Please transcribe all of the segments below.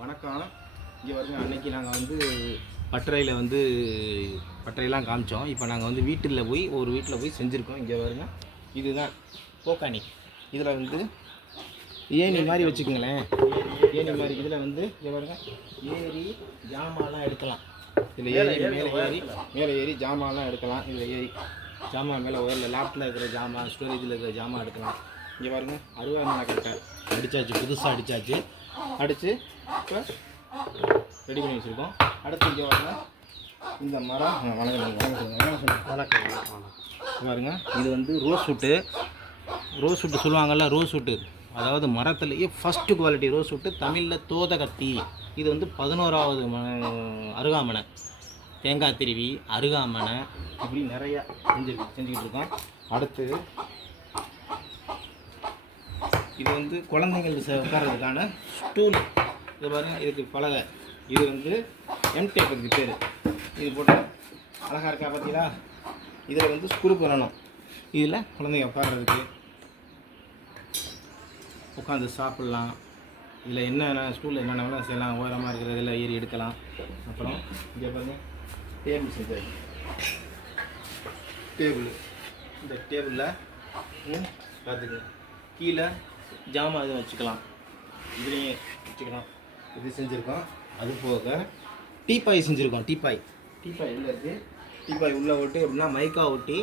வணக்கம். இங்கே வருங்க அன்னைக்கு நாங்கள் வந்து பட்டறையில் வந்து பட்டறையெல்லாம் காமிச்சோம். இப்போ நாங்கள் வந்து வீட்டில் போய் ஒரு வீட்டில் போய் செஞ்சுருக்கோம். இங்கே வருங்க இதுதான் போக்கானி இதில் வந்து ஏணி மாதிரி வச்சுக்கோங்களேன். ஏணி மாதிரி இதில் வந்து இங்கே பாருங்க ஏறி ஜாமான்லாம் எடுக்கலாம். இதில் ஏறி மேலே ஏறி மேலே ஏறி ஜாமான்லாம் எடுக்கலாம். இதில் ஏறி ஜாமான் மேலே உயரில் லேப்டில் இருக்கிற ஜாமான் ஸ்டோரேஜில் இருக்கிற ஜாமான் எடுக்கலாம். இங்கே பாருங்கள் அருவாமனை கட்டை. அடித்தாச்சு புதுசாக அடித்தாச்சு அடித்து இப்போ ரெடி பண்ணி வச்சுருக்கோம். அடுத்து இங்கே வாங்க. இந்த மரம் வணக்கம் வணக்கம் வணக்கம் பாருங்க இது வந்து ரோஸ் வுட்டு ரோஸ் வுட்டு சொல்லுவாங்கல்ல ரோஸ் ஷூட்டு அதாவது மரத்துலேயே ஃபஸ்ட்டு குவாலிட்டி ரோஸ் வுட்டு தமிழில் தோதகத்தி. இது வந்து பதினோராவது ம அருகாமனை. தேங்காய் திருவி அருகாமனை. இப்படி நிறையா செஞ்சு செஞ்சுக்கிட்டு இருக்கோம். அடுத்து இது வந்து குழந்தைங்களுக்கு உட்காரதுக்கான ஸ்டூல் இது பாருங்கள் இதுக்கு பலகை. இது வந்து எம் டேப் இதுக்கு பேர். இது போட்டு அழகாக இருக்கா பார்த்தீங்களா இதில் வந்து ஸ்க்ரூ பண்ணணும். இதில் குழந்தைங்க உட்காரதுக்கு உட்காந்து சாப்பிட்லாம். இதில் என்னென்ன ஸ்டூலில் என்னென்ன வேணாலும் செய்யலாம். ஓரமாக இருக்கிறதுல ஏறி எடுக்கலாம். அப்புறம் இங்கே பாருங்கள் டேபிள் செஞ்சு டேபிள் இந்த டேபிளில் பார்த்துக்குங்க கீழே ஜாமான் எதுவும் வச்சுக்கலாம். இதுலேயும் வச்சுக்கலாம். இது செஞ்சுருக்கோம். அது போக டீப்பாய் செஞ்சுருக்கோம் டீப்பாய் டீப்பாய் எங்கே இருக்குது டீப்பாய் உள்ளே விட்டு எப்படின்னா மைக்கா ஒட்டி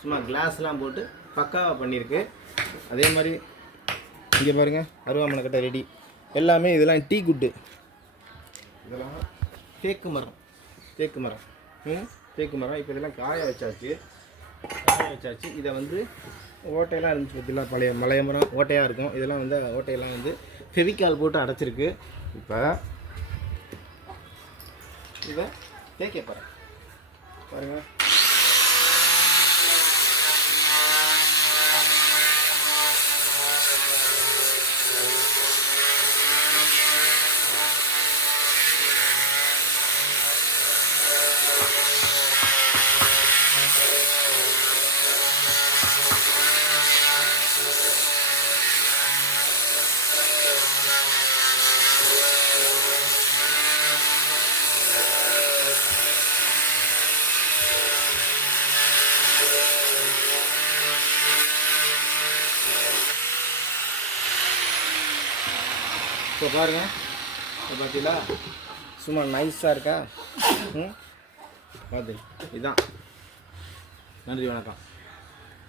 சும்மா கிளாஸ்லாம் போட்டு பக்காவாக பண்ணியிருக்கு அதே மாதிரி இங்கே பாருங்கள் அருவாமனை கட்டை ரெடி எல்லாமே இதெல்லாம் டீ குட்டு. இதெல்லாம் தேக்கு மரம். தேக்கு மரம். ம்? தேக்கு மரம். இப்போ இதெல்லாம் காய வச்சாச்சு. காய வச்சாச்சு. இதை வந்து ஓட்டையெல்லாம் இருந்துச்சு பார்த்தீங்களா? பழைய மலையமரம் ஓட்டையாக இருக்கும். இதெல்லாம் வந்து ஓட்டையெல்லாம் வந்து ஃபெவிக்கால் போட்டு அடைச்சிருக்கு. இப்போ இதை தேய்க்க போகிறேன் பாருங்கள் இப்போ பாருங்க. இப்போ பார்த்தீங்களா? சும்மா நைஸாக இருக்கா? ம்? பார்த்து இதுதான் நன்றி வணக்கம்.